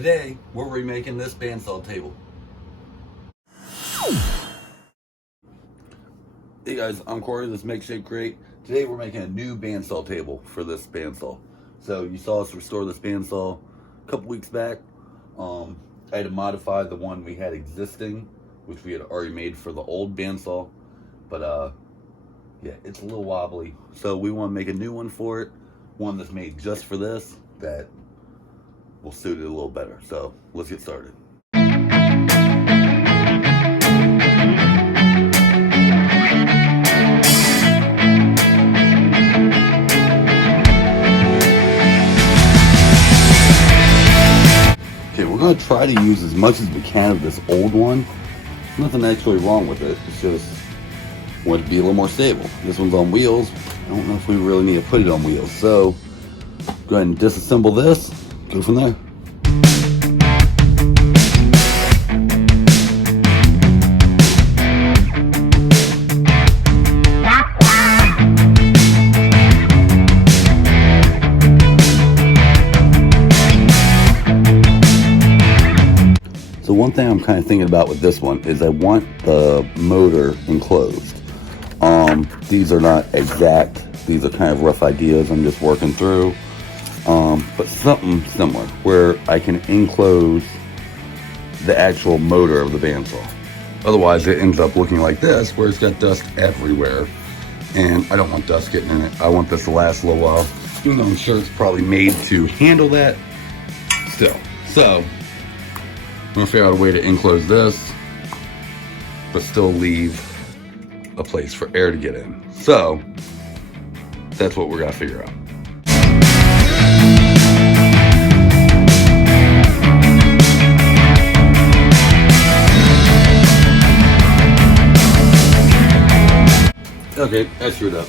Today, we're remaking this bandsaw table. Hey guys, I'm Cory, this Make Shape Create. Today we're making a new bandsaw table for this bandsaw. So you saw us restore this bandsaw a couple weeks back. I had to modify the one we had existing, which we had already made for the old bandsaw. But yeah, it's a little wobbly. So we want to make a new one for it. One that's made just for this, that will suit it a little better. So let's get started. Okay, we're going to try to use as much as we can of this old one. There's nothing actually wrong with it. It's just want it to be a little more stable. This one's on wheels. I don't know if we really need to put it on wheels. So go ahead and disassemble this. Go from there. So one thing I'm kind of thinking about with this one is I want the motor enclosed. These are not exact. These are kind of rough ideas I'm just working through. But something similar where I can enclose the actual motor of the bandsaw. Otherwise it ends up looking like this where it's got dust everywhere. And I don't want dust getting in it. I want this to last a little while. Even though I'm sure it's probably made to handle that still. So I'm gonna figure out a way to enclose this, but still leave a place for air to get in. So that's what we're gonna figure out. Okay, I screwed up.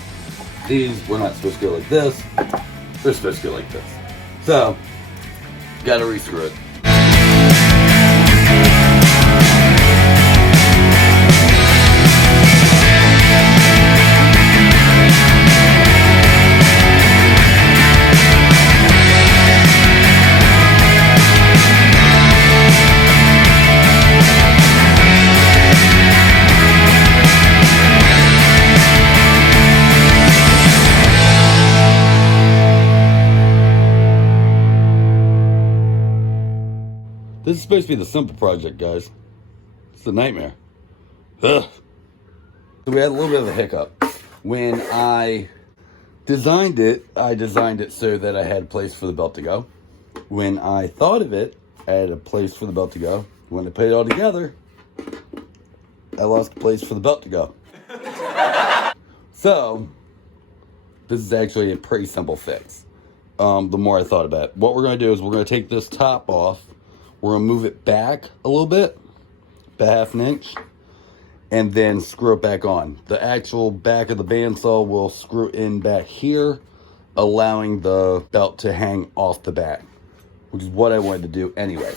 These were not supposed to go like this. They're supposed to go like this. So, gotta re-screw it. This is supposed to be the simple project, guys. It's a nightmare. Ugh. So we had a little bit of a hiccup. When I designed it so that I had a place for the belt to go. When I thought of it, I had a place for the belt to go. When I put it all together, I lost a place for the belt to go. So, this is actually a pretty simple fix. The more I thought about it. What we're going to do is we're going to take this top off. We're going to move it back a little bit, about 1/2 inch, and then screw it back on. The actual back of the bandsaw will screw in back here, allowing the belt to hang off the back, which is what I wanted to do anyway.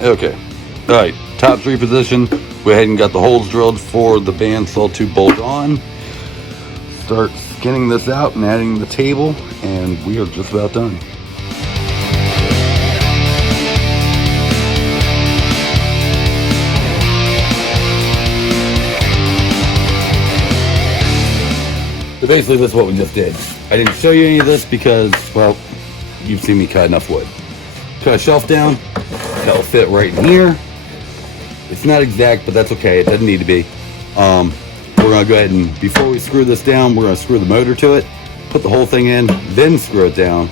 Okay, all right, top's repositioned. Go ahead and got the holes drilled for the bandsaw to bolt on. Start skinning this out and adding the table, and we are just about done. So basically this is what we just did. I didn't show you any of this because, well, you've seen me cut enough wood. Cut a shelf down, that'll fit right in here. It's not exact, but that's okay, it doesn't need to be. We're gonna go ahead and, before we screw this down, we're gonna screw the motor to it, put the whole thing in, then screw it down.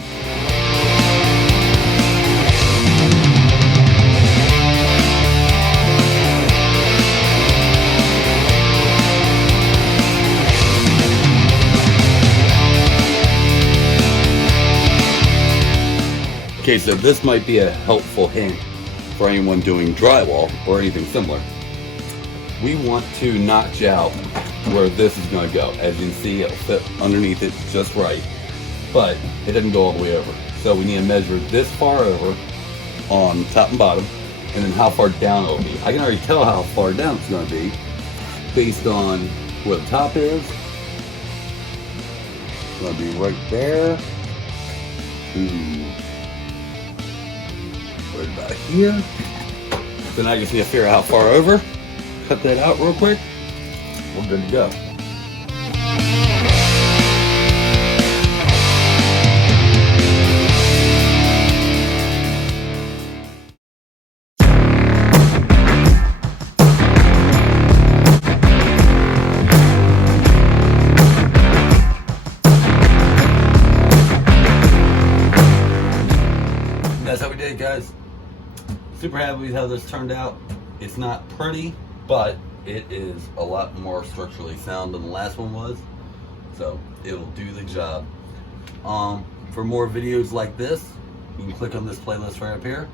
Okay, so this might be a helpful hint for anyone doing drywall or anything similar. We want to notch out where this is going to go. As you can see, it'll fit underneath it just right, but it doesn't go all the way over. So we need to measure this far over on top and bottom, and then how far down it'll be. I can already tell how far down it's going to be based on where the top is. It's going to be right there. it about here. Then I just need to figure out how far over. Cut that out real quick. We're good to go. That's how we did it, guys. Super happy with how this turned out. It's not pretty, but it is a lot more structurally sound than the last one was, so it'll do the job. For more videos like this, you can click on this playlist right up here.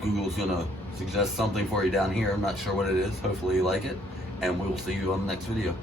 Google's gonna suggest something for you down here. I'm not sure what it is. Hopefully you like it, and we will see you on the next video.